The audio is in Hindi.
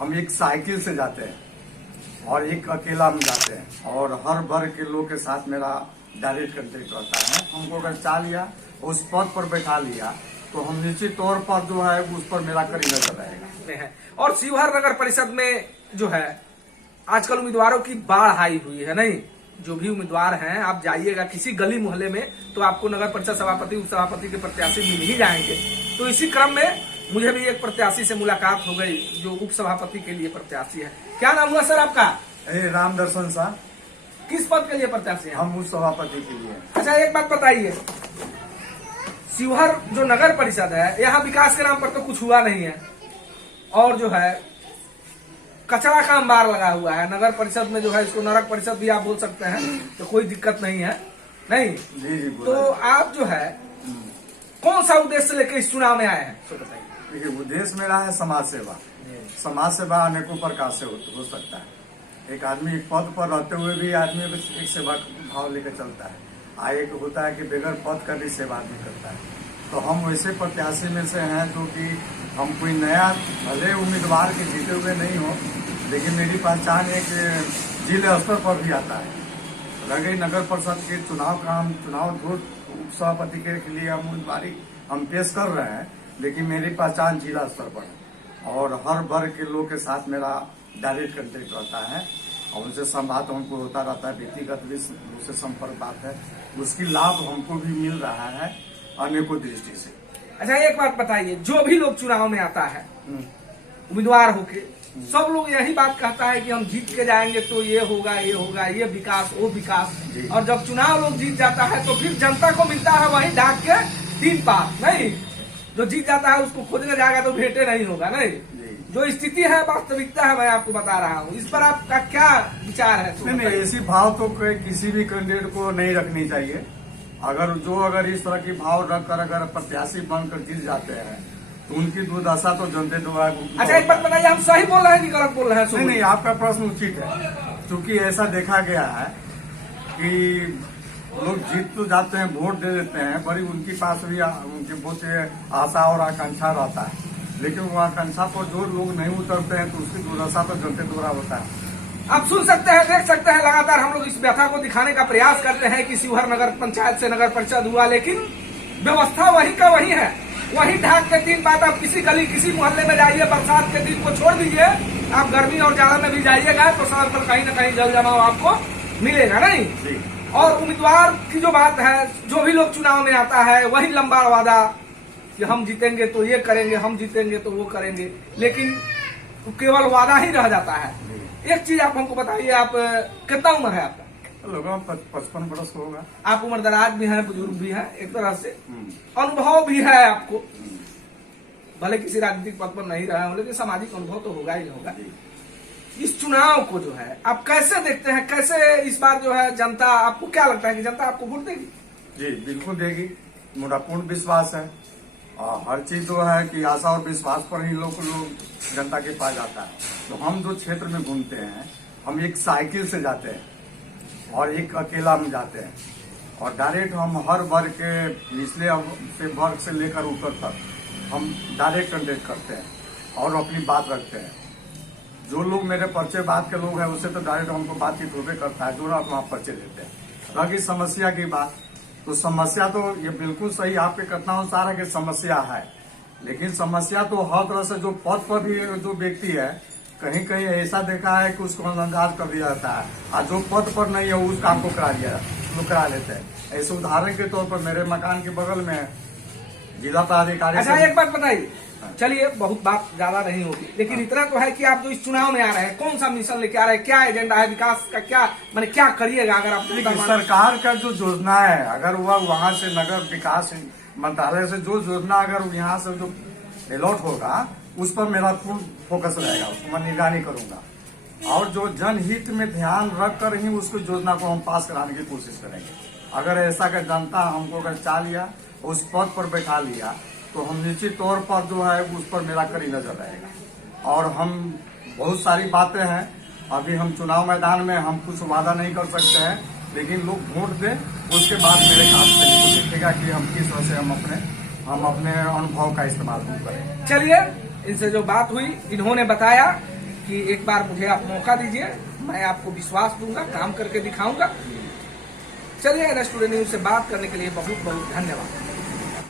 हम एक साइकिल से जाते हैं और एक अकेला हम जाते हैं और हर वर्ग के लोग के साथ मेरा डायरेक्ट कांटेक्ट रहता है। हमको अगर चा लिया उस पद पर बैठा लिया तो हम निश्चित तौर पर जो है उस पर मेरा कड़ी नजर रहेगा। और शिवहर नगर परिषद में जो है आजकल उम्मीदवारों की बाढ़ आई हुई है। नहीं, जो भी उम्मीदवार हैं आप जाइएगा किसी गली मोहल्ले में तो आपको नगर परिषद सभापति उप सभापति के प्रत्याशी मिल ही जाएंगे। तो इसी क्रम में मुझे भी एक प्रत्याशी से मुलाकात हो गई जो उप सभापति के लिए प्रत्याशी है। क्या नाम हुआ सर आपका? राम दर्शन शाह। किस पद के लिए प्रत्याशी है? हम उप सभापति के लिए। अच्छा, एक बात बताइए, शिवहर जो नगर परिषद है यहाँ विकास के नाम पर तो कुछ हुआ नहीं है और जो है कचरा का अंबार लगा हुआ है नगर परिषद में। जो है इसको नरक परिषद भी आप बोल सकते हैं, तो कोई दिक्कत नहीं है। नहीं जी तो आप जो है कौन सा उद्देश्य लेकर इस चुनाव में आए हैं, तो बताइए। देखिए, उद्देश्य मेरा है समाज सेवा। समाज सेवा अनेकों प्रकार से हो सकता है। एक आदमी एक पद पर रहते हुए भी आदमी एक सेवा भाव लेकर चलता है। एक होता है कि बगैर पद का भी सेवा आदमी करता है। तो हम वैसे प्रत्याशी में से हैं जो कि हम कोई नया भले उम्मीदवार के जीते हुए नहीं हो, लेकिन मेरी पहचान एक जिले स्तर पर भी आता है। रह गई नगर परिषद के चुनाव का, हम चुनाव उप सभापति के लिए हम उम्मीदवारी हम पेश कर रहे हैं, लेकिन मेरी पहचान जिला स्तर पर है और हर वर्ग के लोग के साथ मेरा डायरेक्ट कांटेक्ट रहता है और उनसे संवाद हमको होता रहता है। व्यक्तिगत भी उनसे संपर्क बात है, उसकी लाभ हमको भी मिल रहा है अनेकों दृष्टि से। अच्छा, एक बात बताइए, जो भी लोग चुनाव में आता है उम्मीदवार होके, सब लोग यही बात कहता है कि हम जीत के जाएंगे तो ये होगा, ये विकास, वो विकास। और जब चुनाव लोग जीत जाता है तो फिर जनता को मिलता है वही ढाक के 3 पार। नहीं, जो जीत जाता है उसको खोजने जाएगा तो भेंटे नहीं होगा। नहीं, जो स्थिति है वास्तविकता है, मैं आपको बता रहा हूँ। इस पर आपका क्या विचार है? नहीं, ऐसी भाव तो किसी भी कैंडिडेट को नहीं रखनी चाहिए। अगर इस तरह की भाव रखकर अगर प्रत्याशी बनकर जीत जाते हैं तो उनकी दुर्दशा तो जनते द्वारा। अच्छा, एक बात बताइए, हम सही बोल रहे हैं कि गलत बोल रहे हैं? नहीं, आपका प्रश्न उचित है, क्योंकि ऐसा देखा गया है कि लोग जीत तो जाते हैं, वोट दे देते हैं, बड़ी उनके पास भी उनकी बहुत आशा और आकांक्षा रहता है, लेकिन वो आकांक्षा पर जो लोग नहीं उतरते हैं तो उसकी दुर्दशा तो जनते द्वारा होता है। आप सुन सकते हैं, देख सकते हैं, लगातार हम लोग इस व्यथा को दिखाने का प्रयास करते हैं कि शिवहर नगर पंचायत से नगर परिषद हुआ, लेकिन व्यवस्था वही का वही है। वही ढाक के 3 बात। आप किसी गली किसी मोहल्ले में जाइए, बरसात के दिन को छोड़ दीजिए, आप गर्मी और जाड़ा में भी जाइएगा तो सड़क पर कहीं न कहीं जल जमाव आपको मिलेगा। नहीं, और उम्मीदवार की जो बात है, जो भी लोग चुनाव में आता है वही लंबा वादा कि हम जीतेंगे तो ये करेंगे, हम जीतेंगे तो वो करेंगे, लेकिन केवल वादा ही रह जाता है। एक चीज आप हमको बताइए, आप कितना उम्र है आपका? लगभग 55 वर्ष होगा। आप उम्र दराज भी हैं, बुजुर्ग भी हैं, एक तरह से अनुभव भी है आपको। भले किसी राजनीतिक पद पर नहीं रहे हो, लेकिन सामाजिक अनुभव तो होगा ही होगा। इस चुनाव को जो है आप कैसे देखते हैं? कैसे इस बार जो है जनता, आपको क्या लगता है कि जनता आपको वोट देगी? जी बिल्कुल देगी, मेरा पूर्ण विश्वास है। और हर चीज जो है कि आशा और विश्वास पर ही लोग जनता के पास जाता है। तो हम जो क्षेत्र में घूमते हैं, हम एक साइकिल से जाते हैं और एक अकेला हम जाते हैं और डायरेक्ट हम हर वर्ग के निचले से वर्ग से लेकर ऊपर तक हम डायरेक्ट कांटेक्ट करते हैं और अपनी बात रखते हैं। जो लोग मेरे परिचय बात के लोग हैं उससे तो डायरेक्ट हमको बातचीत होबे करता है, जो ना अपना परिचय देते हैं। बाकी समस्या की बात, तो समस्या तो ये बिल्कुल सही आपके कथनानुसार है कि समस्या है, लेकिन समस्या तो हर तरह से जो पद पर भी जो व्यक्ति है, कहीं कहीं ऐसा देखा है कि उसको नजरअंदाज कर दिया जाता है और जो पद पर नहीं है उस काम को करा लेते हैं। ऐसे उदाहरण के तौर पर मेरे मकान के बगल में जिला पदाधिकारी। अच्छा, एक बात बताइए, चलिए बहुत बात ज्यादा नहीं होगी, लेकिन इतना तो है कि आप जो इस चुनाव में आ रहे हैं, कौन सा मिशन लेके आ रहे हैं, क्या एजेंडा है विकास का, क्या मैंने क्या करिएगा? अगर आप सरकार का जो योजना है, अगर वह वहाँ से नगर विकास मंत्रालय से जो योजना अगर यहाँ से जो अलॉट होगा उस पर मेरा पूर्ण फोकस रहेगा, उसको मैं निगरानी करूंगा और जो जनहित में ध्यान रख कर ही उसको योजना को हम पास कराने की कोशिश करेंगे। अगर ऐसा कर जनता हमको अगर चा लिया, उस पद पर बैठा लिया तो हम निश्चित तौर पर जो है उस पर मेरा कड़ी नजर रहेगा। और हम बहुत सारी बातें हैं, अभी हम चुनाव मैदान में हम कुछ वादा नहीं कर सकते हैं, लेकिन लोग वोट दें उसके बाद मेरे काम से देखेगा कि हम किस तरह से हम अपने अनुभव का इस्तेमाल करें। चलिए, इनसे जो बात हुई, इन्होंने बताया कि एक बार मुझे आप मौका दीजिए, मैं आपको विश्वास दूंगा, काम करके दिखाऊंगा। चलिए, NS टुडे न्यूज से बात करने के लिए बहुत बहुत धन्यवाद।